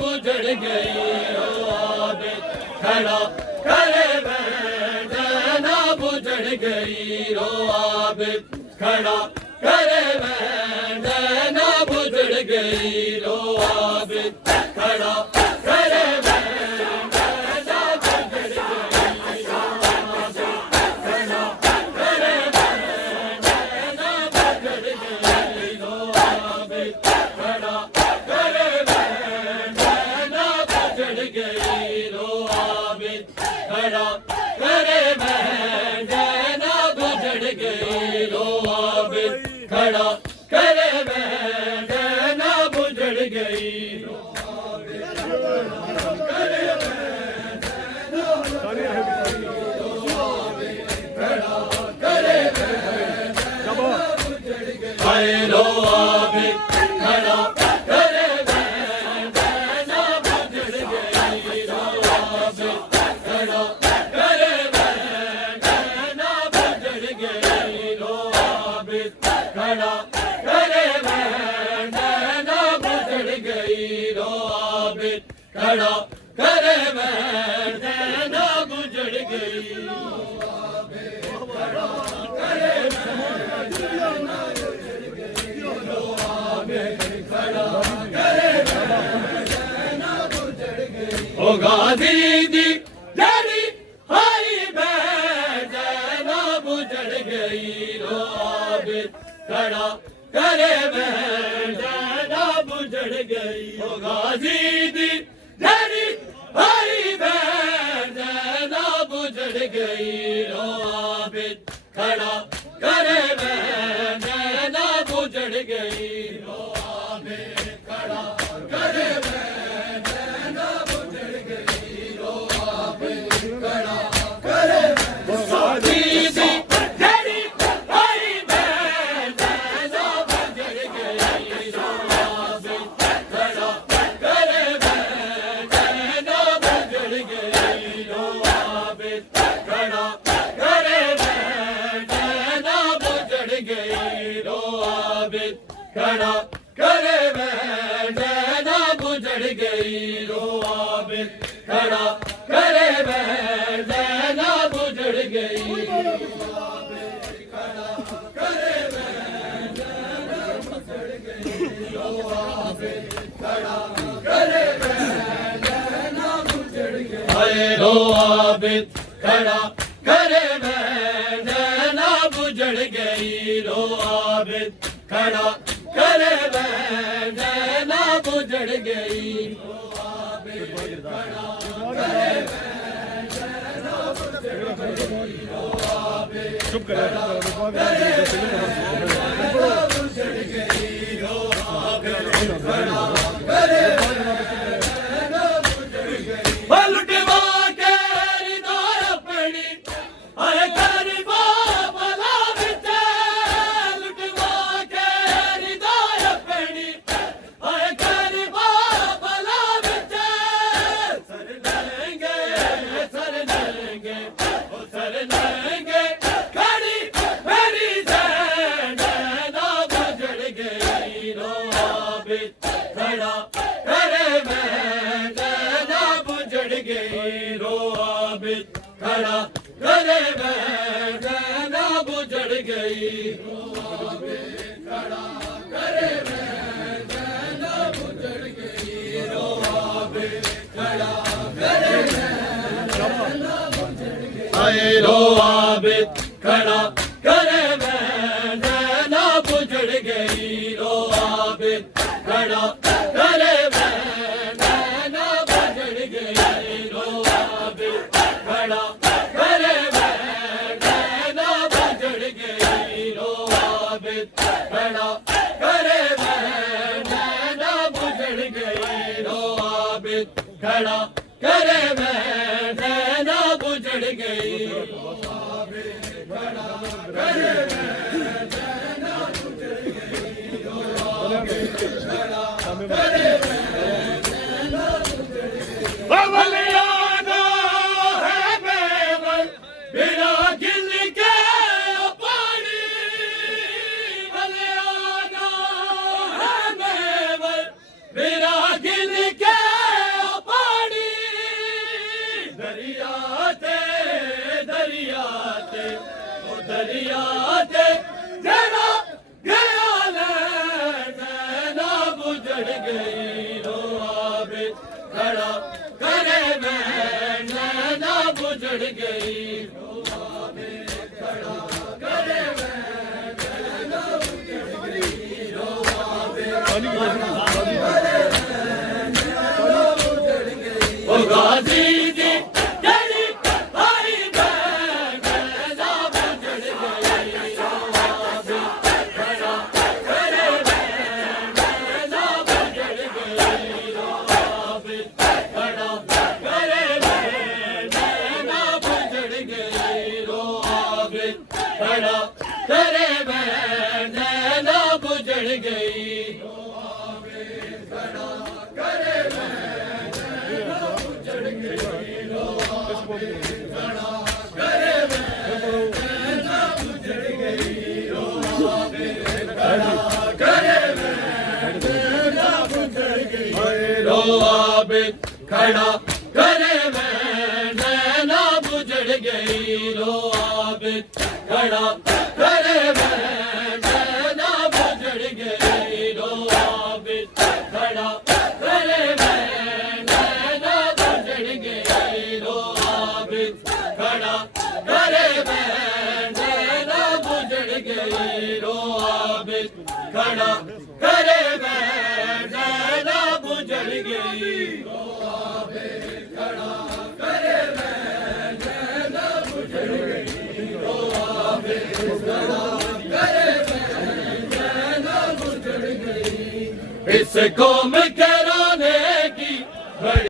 बुझड़ गई रो आबिद खड़ा करे बैठना बुझड़ गई रो आबिद खड़ा करे बैठना बुझड़ गई रो आबिद खड़ा करे बैठना बुझड़ गई रो आबिद खड़ा करे बैठना बुझड़ गई रो आबिद खड़ा करे बैठना बुझड़ गई रो आबिद खड़ा करे बैठना बुझड़ गई रो हाय रो आबिद खड़ा करे बैठना बुझड़ गई रो आबिद खड़ा करे बैठना बुझड़ गई रो आबिद खड़ा करे बैठना बुझड़ गई रो आबिद खड़ा करे बैठना बुझड़ गई ओ गांधी दी जड़ी हाई बैठना बुझड़ गई रो आबिद खड़ा करे बैठना बुझड़ गई ओ गांधी दी जड़ी हाई बैठना बुझड़ गई रो आबिद खड़ा करे बैठना बुझड़ गई रो आबिद खड़ा करे बैठना बुझड़ गई रो आबिद खड़ा करे गांधी दी जड़ी हाई बैठना बुझड़ गई रो आबिद खड़ा करे बैठना बुझड़ गई रो आबिद खड़ा करे बैठना बुझड़ गई रो आबिद खड़ा करे बैठना बुझड़ गई रो आबिद खड़ा करे बैठना बुझड़ गई हाय रो आबिद खड़ा करे बैठना बुझड़ गई रो आबिद खड़ा करे बैठना बुझड़ गई रो आबिद खड़ा करे बैठना बुझड़ गई रो आबिद खड़ा करे बैठना बुझड़ गई रो आबिद खड़ा करे बैठना बुझड़ गई लुटवा के रिदार अपनी आए गरीबा भला विच लुटवा के रिदार अपनी आए गरीबा भला विच सर लेंगे ओ सर लेंगे खड़ी मेरी जैना बुझड़ गई रो आबिद खड़ा करे बैठना बुझड़ गई रो आबिद खड़ा करे बैठना बुझड़ गई रो आबिद खड़ा करे बैठना बुझड़ गई रो आबिद खड़ा करे बैठना बुझड़ गई हाय रो आबिद खड़ा करे बैठना बुझड़ गई रो आबिद खड़ा करे बैठना बुझड़ गई रो आबिद खड़ा करे बैठना बुझड़ गई रो आबिद खड़ा करे बैठना बुझड़ गई रो आबिद खड़ा करे बैठना बुझड़ गई रो आबिद खड़ा करे बैठना बुझड़ गई रो आबिद खड़ा करे बैठना बुझड़ गई यादा है बेवल बिना गिल के पानी भले आना है बेवल बिना गिल के खड़ा करे नैना बुझड़ गई ओ गाजी जी तेरी भाई बहन नैना बुझड़ गई खड़ा करे नैना बुझड़ गई खड़ा करे नैना बुझड़ गई खड़ा करे नैना बुझड़ गई आबिद खड़ा करे नैना बुझड़ गई रो आबिद खड़ा करे नैना बुझड़ गई रो आबिद खड़ा करे नैना बुझड़ गई रो आबिद खड़ा करे नैना बुझड़ गई रो आबिद खड़ा करे नैना बुझड़ गई इस कौम के रोने की